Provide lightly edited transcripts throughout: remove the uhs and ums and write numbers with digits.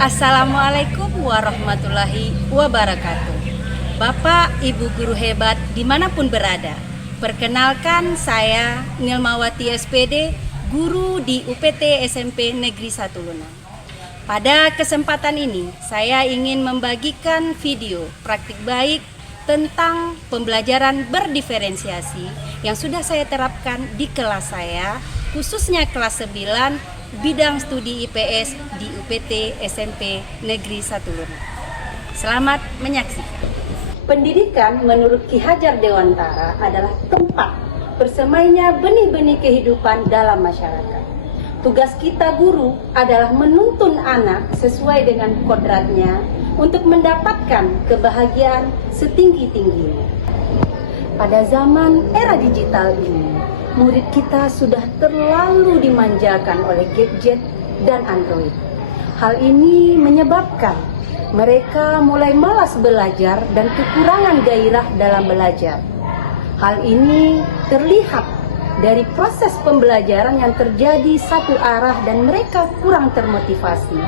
Assalamualaikum warahmatullahi wabarakatuh. Bapak, Ibu guru hebat dimanapun berada, perkenalkan saya Nilmawati SPD, guru di UPT SMP Negeri 1 Lunang. Pada kesempatan ini, saya ingin membagikan video praktik baik tentang pembelajaran berdiferensiasi yang sudah saya terapkan di kelas saya, khususnya kelas 9 bidang studi IPS di UPT SMP Negeri 1 Lunang. Selamat menyaksikan. Pendidikan menurut Ki Hajar Dewantara adalah tempat bersemainya benih-benih kehidupan dalam masyarakat. Tugas kita guru adalah menuntun anak sesuai dengan kodratnya untuk mendapatkan kebahagiaan setinggi-tingginya. Pada zaman era digital ini, murid kita sudah terlalu dimanjakan oleh gadget dan Android. Hal ini menyebabkan mereka mulai malas belajar dan kekurangan gairah dalam belajar. Hal ini terlihat dari proses pembelajaran yang terjadi satu arah dan mereka kurang termotivasi.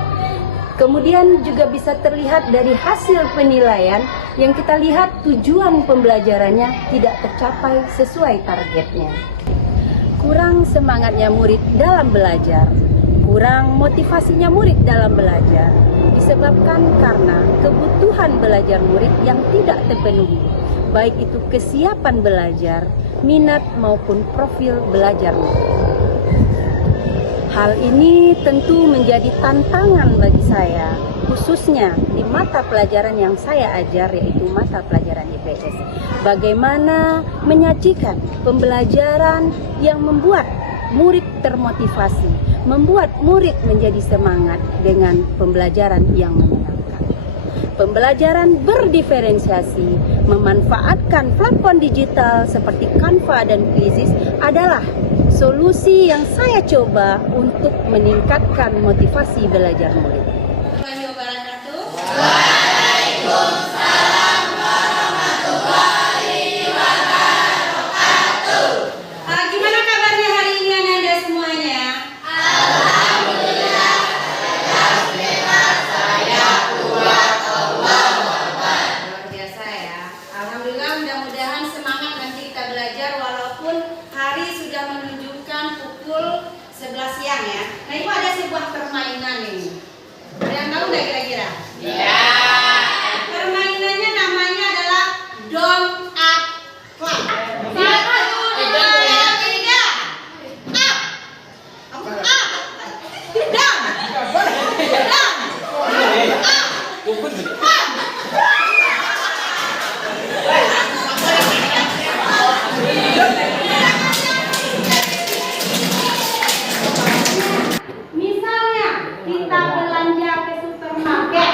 Kemudian juga bisa terlihat dari hasil penilaian yang kita lihat tujuan pembelajarannya tidak tercapai sesuai targetnya. Kurang semangatnya murid dalam belajar, kurang motivasinya murid dalam belajar disebabkan karena kebutuhan belajar murid yang tidak terpenuhi, baik itu kesiapan belajar, minat maupun profil belajar murid. Hal ini tentu menjadi tantangan bagi saya, khususnya di mata pelajaran yang saya ajar, yaitu mata pelajaran IPS. Bagaimana menyajikan pembelajaran yang membuat murid termotivasi, membuat murid menjadi semangat dengan pembelajaran yang menyenangkan. Pembelajaran berdiferensiasi, memanfaatkan platform digital seperti Canva dan Quizizz adalah solusi yang saya coba untuk meningkatkan motivasi belajar murid. Waalaikumsalam warahmatullahi wabarakatuh. Gimana kabarnya hari ini Anda semuanya? Alhamdulillah, cerdas, bebas, saya kuat, Allahu Akbar. Luar biasa ya. Alhamdulillah, mudah-mudahan semangat nanti kita belajar walaupun hari sudah menunjukkan pukul 11 siang ya. Nah, itu ada sebuah permainan ini. Ada yang tahu nggak kira-kira? Ya. Permainannya namanya adalah Don't Up Clap. Misalnya kita belanja ke supermarket,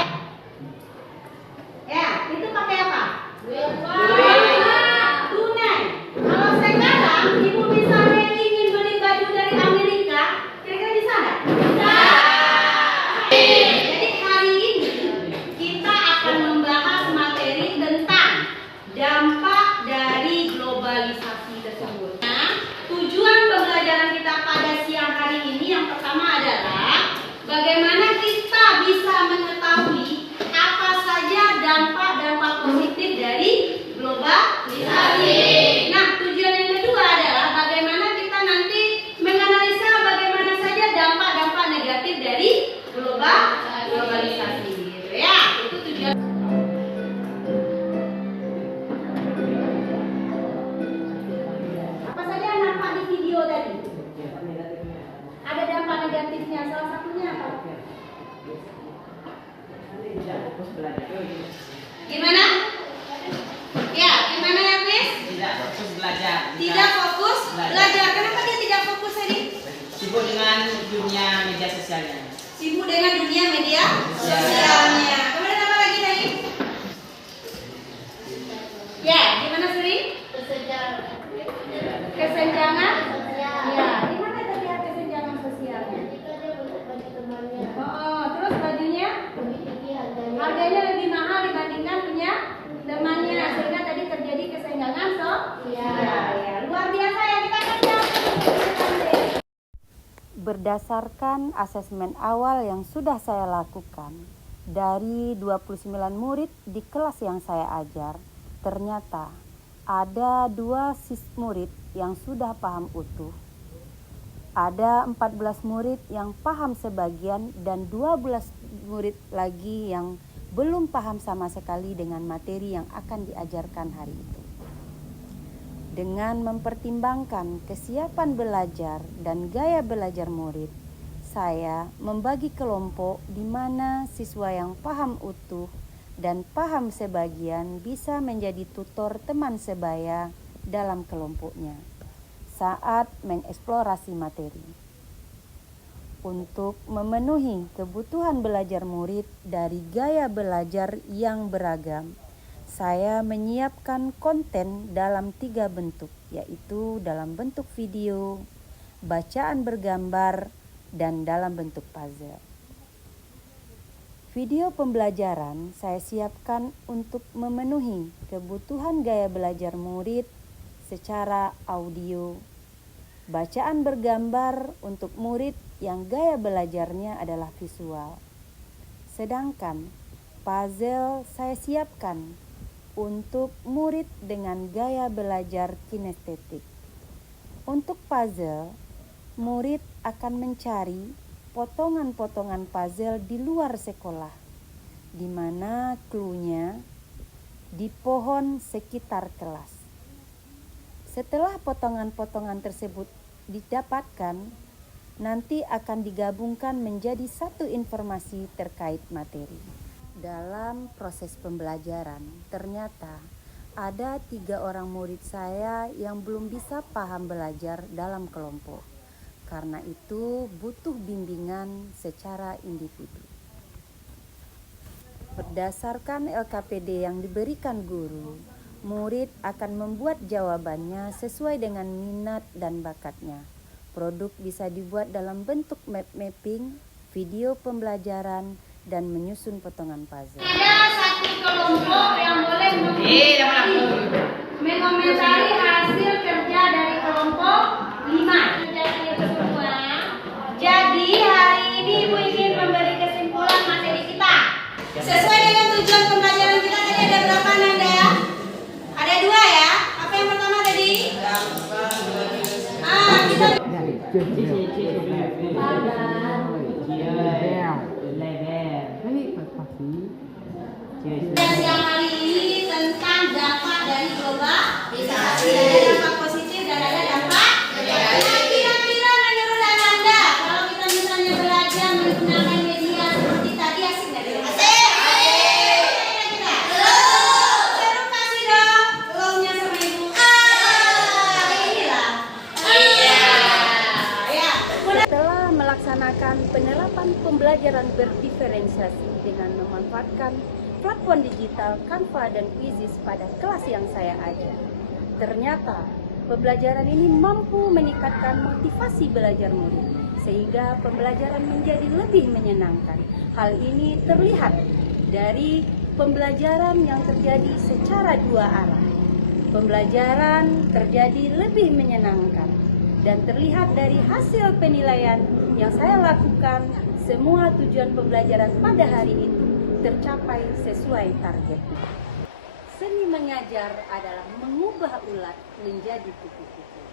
ya itu pakai apa? Tunai. Kalau sekarang ibu misalnya ingin beli baju dari Amerika, kira-kira bisa nggak? Jadi hari ini kita akan membahas materi tentang dampak dari globalisasi tersebut. Nah, tujuan pembelajaran kita pada siang hari ini yang pertama adalah bagaimana kita bisa mengetahui apa saja dampak-dampak positif dari globalisasi. Nah, tujuan yang kedua adalah bagaimana kita nanti menganalisa bagaimana saja dampak-dampak negatif dari globalisasi. Gitu ya, itu tujuan. Apa saja yang nampak di video tadi? Ada dampak negatifnya, salah satunya apa? Gimana? Ya, gimana ya, Miss? Tidak fokus belajar. Tidak fokus belajar. Kenapa dia tidak fokus tadi? Sibuk dengan dunia media sosialnya. Sibuk dengan dunia media sosialnya. Kemudian apa lagi tadi? Ya, gimana sering? Kesenjangan? Ya, di mana terlihat kesenjangan sosialnya? Oh, terus bajunya? Harganya lebih mahal dibandingkan punya temannya, sehingga tadi terjadi kesenjangan sosial. Ya, luar biasa ya, kita akan jawab. berdasarkan asesmen awal yang sudah saya lakukan, dari 29 murid di kelas yang saya ajar, ternyata ada 2 murid yang sudah paham utuh. Ada 14 murid yang paham sebagian dan 12 murid lagi yang belum paham sama sekali dengan materi yang akan diajarkan hari itu. Dengan mempertimbangkan kesiapan belajar dan gaya belajar murid, saya membagi kelompok di mana siswa yang paham utuh dan paham sebagian bisa menjadi tutor teman sebaya dalam kelompoknya saat mengeksplorasi materi. Untuk memenuhi kebutuhan belajar murid dari gaya belajar yang beragam, saya menyiapkan konten dalam 3 bentuk, yaitu dalam bentuk video, bacaan bergambar, dan dalam bentuk puzzle. Video pembelajaran saya siapkan untuk memenuhi kebutuhan gaya belajar murid secara audio, bacaan bergambar untuk murid yang gaya belajarnya adalah visual. Sedangkan puzzle saya siapkan untuk murid dengan gaya belajar kinestetik. Untuk puzzle, murid akan mencari potongan-potongan puzzle di luar sekolah, di mana cluenya di pohon sekitar kelas. Setelah potongan-potongan tersebut didapatkan, nanti akan digabungkan menjadi satu informasi terkait materi. Dalam proses pembelajaran, ternyata ada 3 orang murid saya yang belum bisa paham belajar dalam kelompok. Karena itu butuh bimbingan secara individu. Berdasarkan LKPD yang diberikan guru, murid akan membuat jawabannya sesuai dengan minat dan bakatnya. Produk bisa dibuat dalam bentuk map mapping, video pembelajaran, dan menyusun potongan puzzle. Ada satu kelompok yang boleh mengomentari hasil kerja dari kelompok 5. Jadi hari ini Ibu ingin memberi kesimpulan materi kita. Sesuai dengan tujuan pembelajaran kita tadi ada berapa Nanda ya? Ada 2 ya. Apa yang pertama tadi? Kita siang hari ini tentang dampak dari global. Ada dampak positif dan ada dampak negatif. Kira-kira menurut Ananda, kalau kita misalnya belajar menggunakan media seperti tadi asik nggak? Kira-kira? Seru kasih dong. Belumnya sama Ibu. Inilah. Ya. Setelah melaksanakan penerapan pembelajaran berdiferensiasi dengan memanfaatkan platform digital Canva dan Quizzes pada kelas yang saya ajar, ternyata pembelajaran ini mampu meningkatkan motivasi belajar murid sehingga pembelajaran menjadi lebih menyenangkan. Hal ini terlihat dari pembelajaran yang terjadi secara 2 arah. Pembelajaran terjadi lebih menyenangkan dan terlihat dari hasil penilaian yang saya lakukan, semua tujuan pembelajaran pada hari itu tercapai sesuai target. Seni mengajar adalah mengubah ulat menjadi kupu-kupu.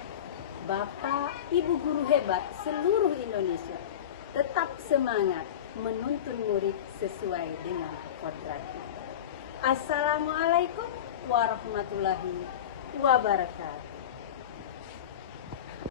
Bapak, Ibu guru hebat seluruh Indonesia, tetap semangat menuntun murid sesuai dengan kodrat kita. Assalamualaikum warahmatullahi wabarakatuh.